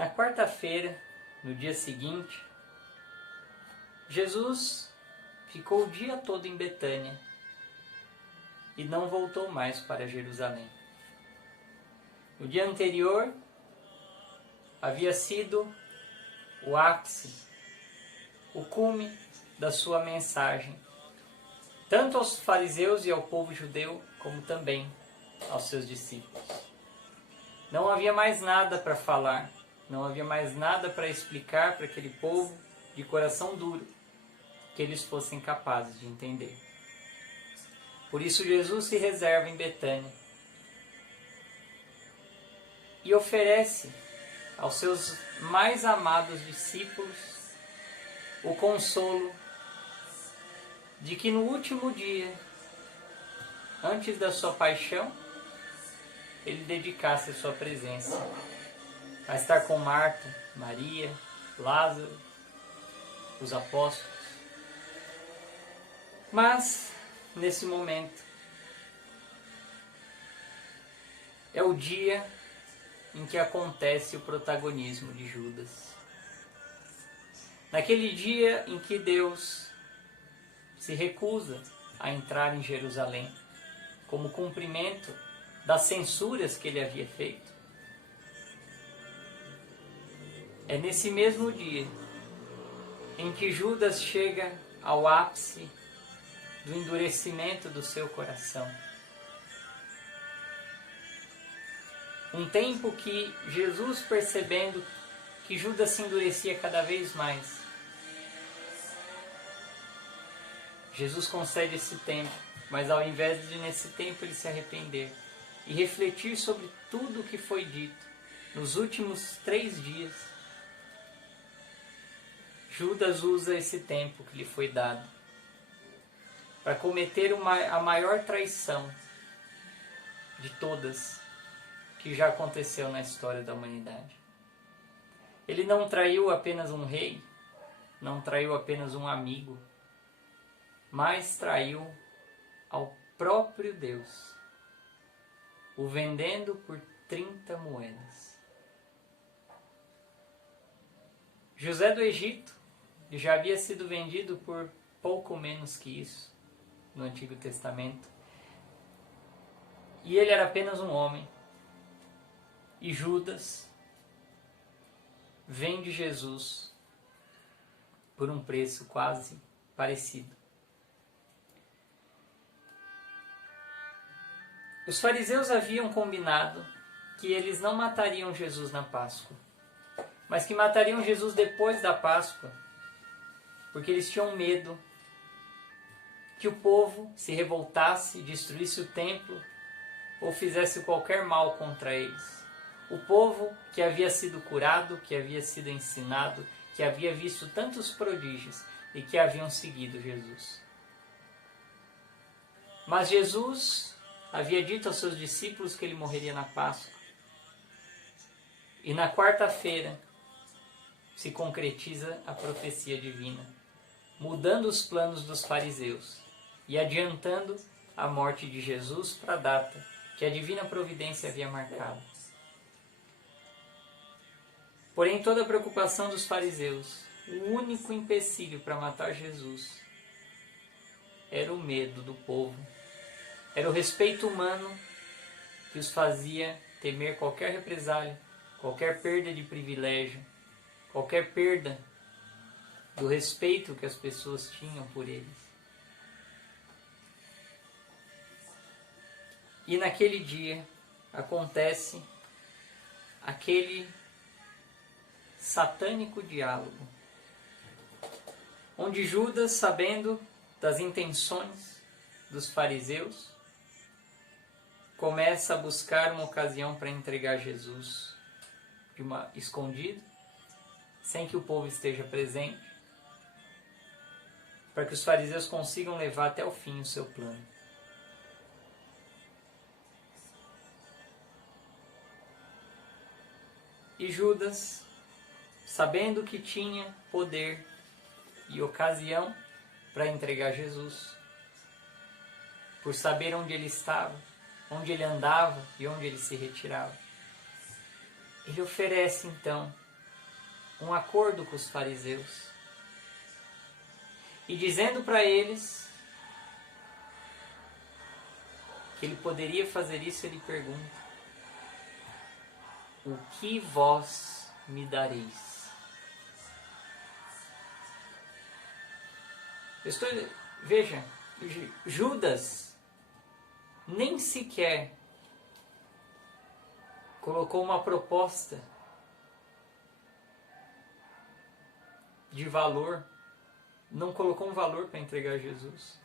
Na quarta-feira, no dia seguinte, Jesus ficou o dia todo em Betânia e não voltou mais para Jerusalém. No dia anterior, havia sido o ápice, o cume da sua mensagem, tanto aos fariseus e ao povo judeu, como também aos seus discípulos. Não havia mais nada para falar, não havia mais nada para explicar para aquele povo de coração duro, que eles fossem capazes de entender. Por isso Jesus se reserva em Betânia e oferece aos seus mais amados discípulos o consolo de que no último dia, antes da sua paixão, ele dedicasse a sua presença a estar com Marta, Maria, Lázaro, os apóstolos. Mas, nesse momento, é o dia em que acontece o protagonismo de Judas. Naquele dia em que Deus se recusa a entrar em Jerusalém, como cumprimento das censuras que ele havia feito. É nesse mesmo dia em que Judas chega ao ápice do endurecimento do seu coração. Um tempo que Jesus, percebendo que Judas se endurecia cada vez mais, Jesus concede esse tempo, mas ao invés de nesse tempo ele se arrepender e refletir sobre tudo o que foi dito nos últimos 3 dias, Judas usa esse tempo que lhe foi dado para cometer a maior traição de todas que já aconteceu na história da humanidade. Ele não traiu apenas um rei, não traiu apenas um amigo, mas traiu ao próprio Deus, o vendendo por 30 moedas. José do Egito já havia sido vendido por pouco menos que isso no Antigo Testamento. E ele era apenas um homem. E Judas vende Jesus por um preço quase parecido. Os fariseus haviam combinado que eles não matariam Jesus na Páscoa, mas que matariam Jesus depois da Páscoa, porque eles tinham medo que o povo se revoltasse, destruísse o templo ou fizesse qualquer mal contra eles. O povo que havia sido curado, que havia sido ensinado, que havia visto tantos prodígios e que haviam seguido Jesus. Mas Jesus havia dito aos seus discípulos que ele morreria na Páscoa. E na quarta-feira se concretiza a profecia divina, mudando os planos dos fariseus e adiantando a morte de Jesus para a data que a divina providência havia marcado. Porém, toda a preocupação dos fariseus, o único empecilho para matar Jesus, era o medo do povo. Era o respeito humano que os fazia temer qualquer represália, qualquer perda de privilégio, qualquer perda do respeito que as pessoas tinham por eles. E naquele dia acontece aquele satânico diálogo, onde Judas, sabendo das intenções dos fariseus, começa a buscar uma ocasião para entregar Jesus escondido, sem que o povo esteja presente, para que os fariseus consigam levar até o fim o seu plano. E Judas, sabendo que tinha poder e ocasião para entregar Jesus, por saber onde ele estava, onde ele andava e onde ele se retirava, ele oferece então um acordo com os fariseus. E dizendo para eles que ele poderia fazer isso, ele pergunta: o que vós me dareis? Veja, Judas nem sequer colocou uma proposta de valor, não colocou um valor para entregar Jesus.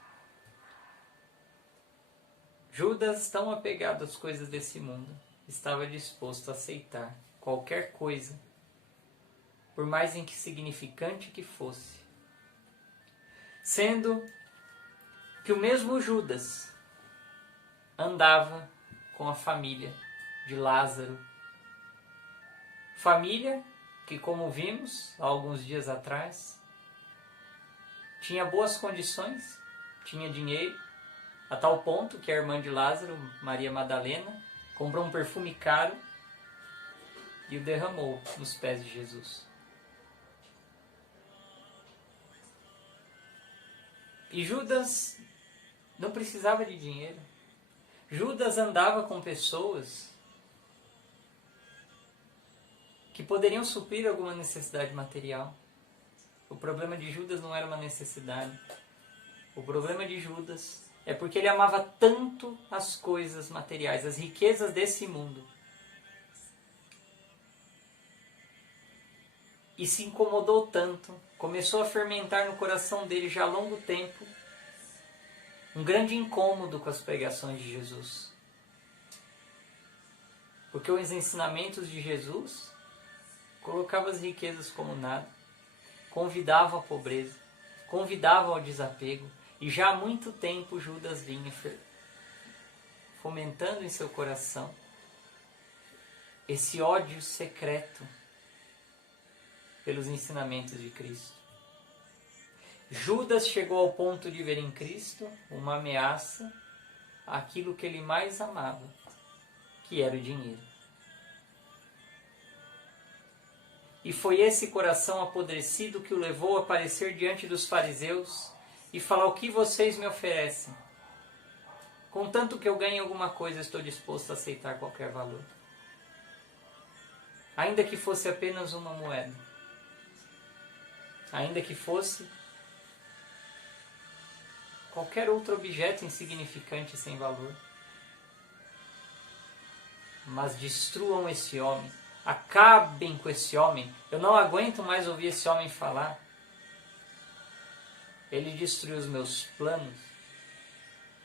Judas, tão apegado às coisas desse mundo, estava disposto a aceitar qualquer coisa, por mais insignificante que fosse. Sendo que o mesmo Judas andava com a família de Lázaro. Família que, como vimos há alguns dias atrás, tinha boas condições, tinha dinheiro, a tal ponto que a irmã de Lázaro, Maria Madalena, comprou um perfume caro e o derramou nos pés de Jesus. E Judas não precisava de dinheiro. Judas andava com pessoas que poderiam suprir alguma necessidade material. O problema de Judas não era uma necessidade. O problema de Judas é porque ele amava tanto as coisas materiais, as riquezas desse mundo. E se incomodou tanto, começou a fermentar no coração dele já há longo tempo um grande incômodo com as pregações de Jesus. Porque os ensinamentos de Jesus colocavam as riquezas como nada, convidavam à pobreza, convidavam ao desapego. E já há muito tempo Judas vinha fomentando em seu coração esse ódio secreto pelos ensinamentos de Cristo. Judas chegou ao ponto de ver em Cristo uma ameaça àquilo que ele mais amava, que era o dinheiro. E foi esse coração apodrecido que o levou a aparecer diante dos fariseus e falar: o que vocês me oferecem? Contanto que eu ganhe alguma coisa, estou disposto a aceitar qualquer valor. Ainda que fosse apenas uma moeda. Ainda que fosse qualquer outro objeto insignificante e sem valor. Mas destruam esse homem. Acabem com esse homem. Eu não aguento mais ouvir esse homem falar. Ele destruiu os meus planos.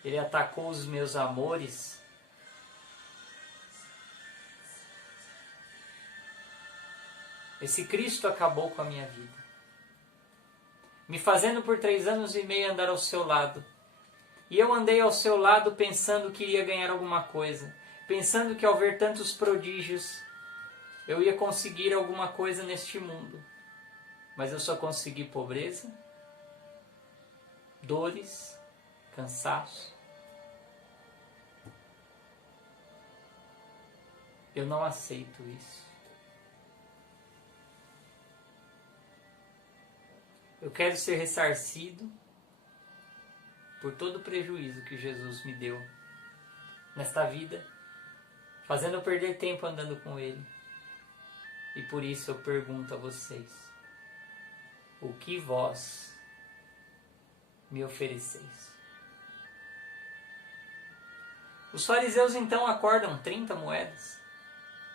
Ele atacou os meus amores. Esse Cristo acabou com a minha vida, me fazendo por 3 anos e meio andar ao seu lado. E eu andei ao seu lado pensando que iria ganhar alguma coisa, pensando que ao ver tantos prodígios eu ia conseguir alguma coisa neste mundo. Mas eu só consegui pobreza, dores, cansaço. Eu não aceito isso. Eu quero ser ressarcido por todo o prejuízo que Jesus me deu nesta vida, fazendo eu perder tempo andando com Ele. E por isso eu pergunto a vocês: o que vós me ofereceis? Os fariseus então acordam 30 moedas,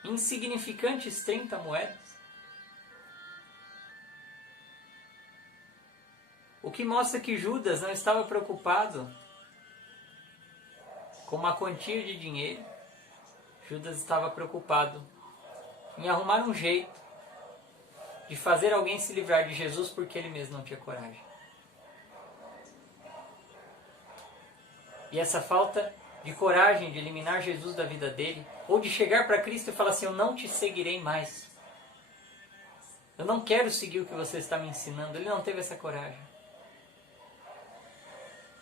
insignificantes 30 moedas. O que mostra que Judas não estava preocupado com uma quantia de dinheiro. Judas estava preocupado em arrumar um jeito de fazer alguém se livrar de Jesus porque ele mesmo não tinha coragem. E essa falta de coragem de eliminar Jesus da vida dele, ou de chegar para Cristo e falar assim: eu não te seguirei mais. Eu não quero seguir o que você está me ensinando. Ele não teve essa coragem.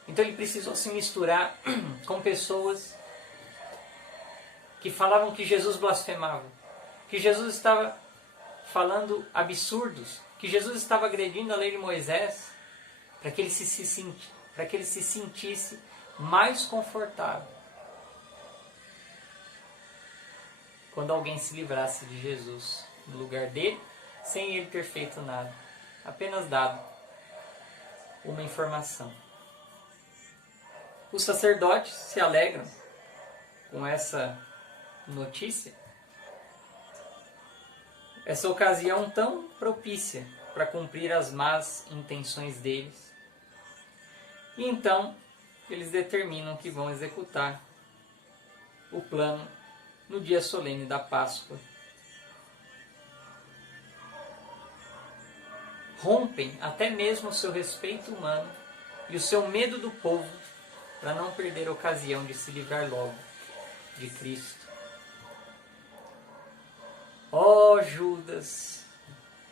Então ele precisou se misturar com pessoas que falavam que Jesus blasfemava, que Jesus estava falando absurdos, que Jesus estava agredindo a lei de Moisés para que ele se sentisse mais confortável quando alguém se livrasse de Jesus no lugar dele, sem ele ter feito nada, apenas dado uma informação. Os sacerdotes se alegram com essa notícia, essa ocasião tão propícia para cumprir as más intenções deles. E então eles determinam que vão executar o plano no dia solene da Páscoa. Rompem até mesmo o seu respeito humano e o seu medo do povo para não perder a ocasião de se livrar logo de Cristo. Ó Judas,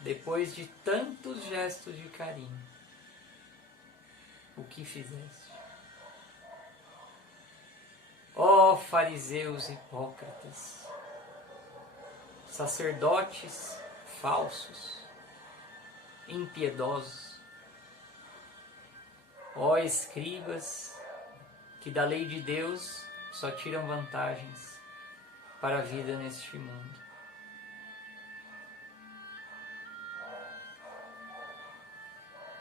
depois de tantos gestos de carinho, o que fizeste? Ó fariseus hipócritas, sacerdotes falsos, impiedosos, ó escribas que da lei de Deus só tiram vantagens para a vida neste mundo.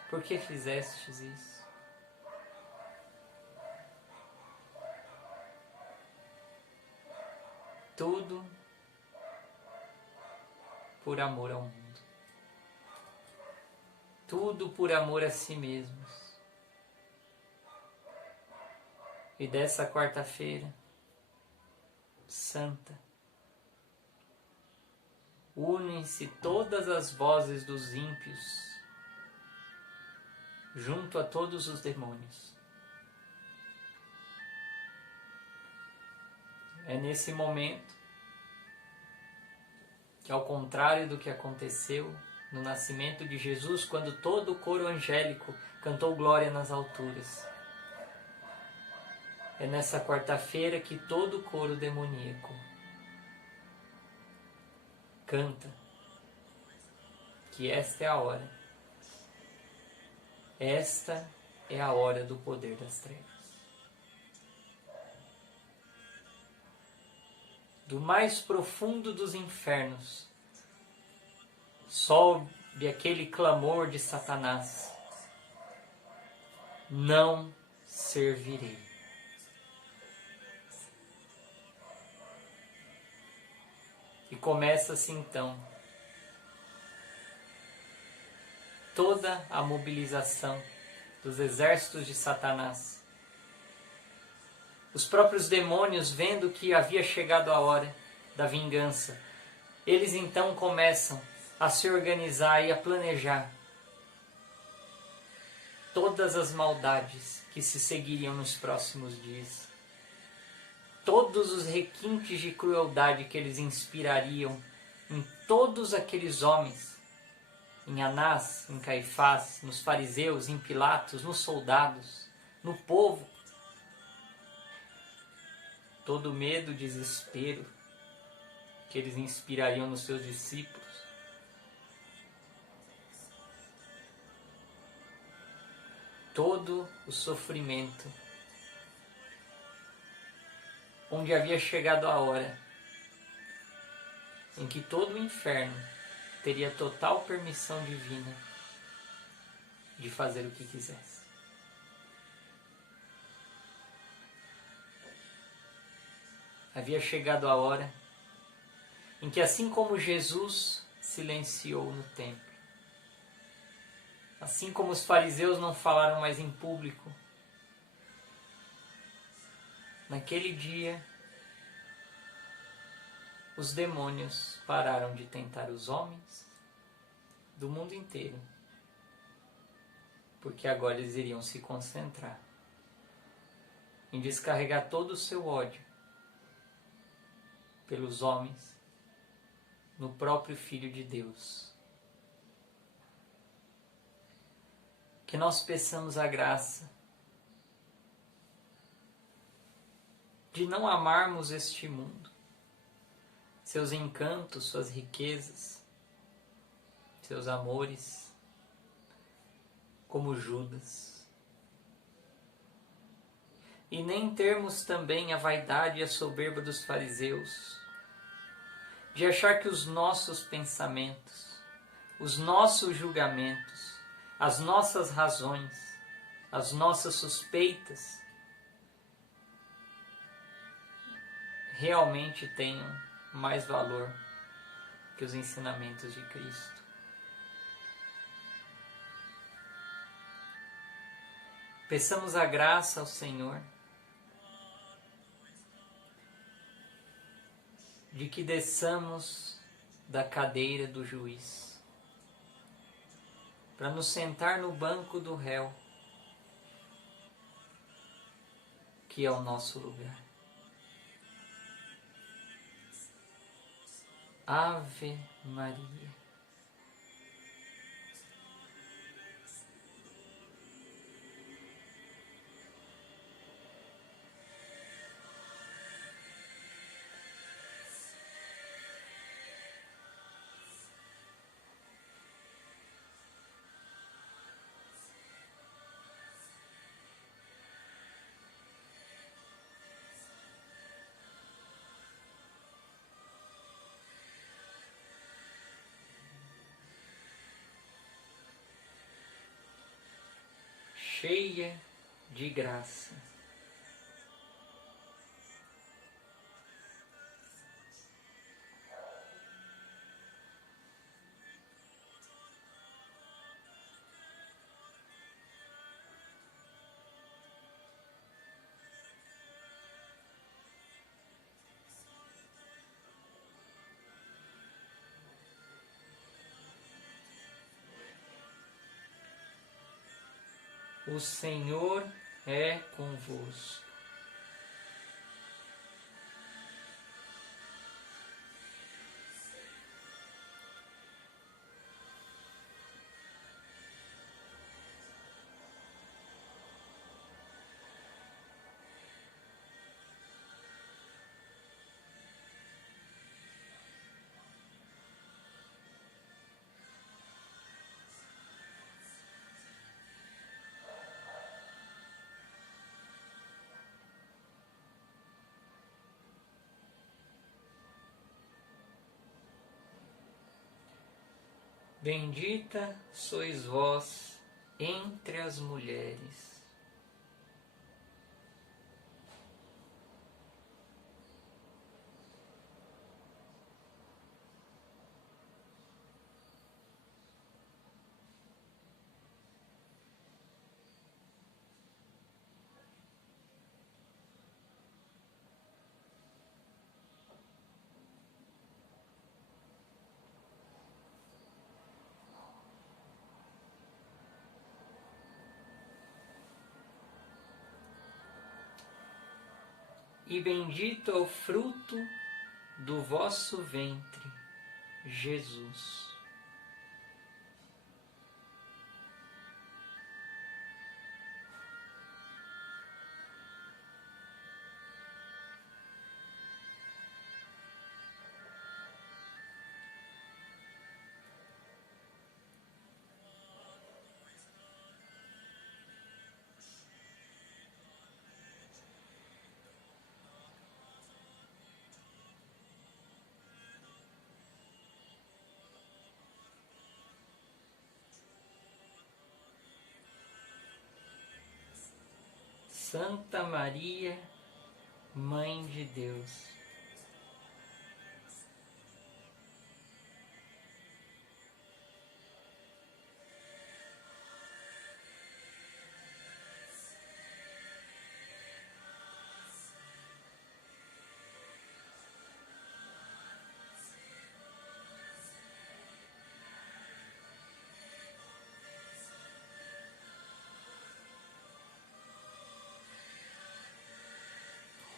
Por que fizestes isso? Tudo por amor ao mundo. Tudo por amor a si mesmos. E dessa quarta-feira santa, unem-se todas as vozes dos ímpios junto a todos os demônios. É nesse momento que, ao contrário do que aconteceu no nascimento de Jesus, quando todo o coro angélico cantou glória nas alturas, é nessa quarta-feira que todo o coro demoníaco canta que esta é a hora. Esta é a hora do poder das trevas. Do mais profundo dos infernos, sobe aquele clamor de Satanás: não servirei. E começa-se então toda a mobilização dos exércitos de Satanás. Os próprios demônios, vendo que havia chegado a hora da vingança, eles então começam a se organizar e a planejar todas as maldades que se seguiriam nos próximos dias. Todos os requintes de crueldade que eles inspirariam em todos aqueles homens, em Anás, em Caifás, nos fariseus, em Pilatos, nos soldados, no povo. Todo medo, desespero que eles inspirariam nos seus discípulos. Todo o sofrimento, onde havia chegado a hora em que todo o inferno teria total permissão divina de fazer o que quisesse. Havia chegado a hora em que, assim como Jesus silenciou no templo, assim como os fariseus não falaram mais em público, naquele dia os demônios pararam de tentar os homens do mundo inteiro, porque agora eles iriam se concentrar em descarregar todo o seu ódio pelos homens no próprio Filho de Deus. Que nós peçamos a graça de não amarmos este mundo, seus encantos, suas riquezas, seus amores, como Judas. E nem termos também a vaidade e a soberba dos fariseus, de achar que os nossos pensamentos, os nossos julgamentos, as nossas razões, as nossas suspeitas realmente tenham mais valor que os ensinamentos de Cristo. Peçamos a graça ao Senhor de que desçamos da cadeira do juiz para nos sentar no banco do réu, que é o nosso lugar. Ave Maria. Cheia de graça. O Senhor é convosco. Bendita sois vós entre as mulheres. E bendito é o fruto do vosso ventre, Jesus. Santa Maria, Mãe de Deus,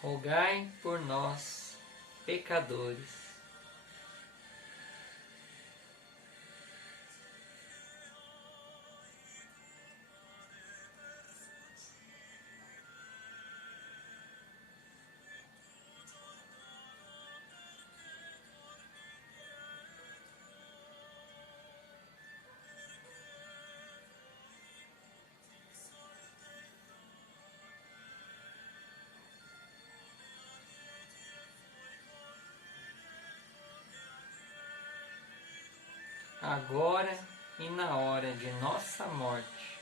rogai por nós, pecadores, agora e na hora de nossa morte.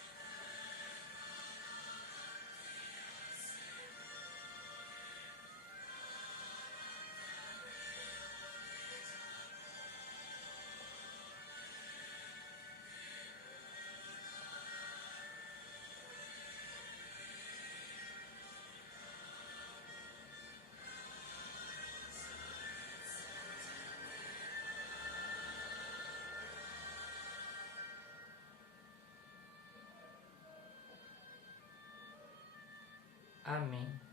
Amém.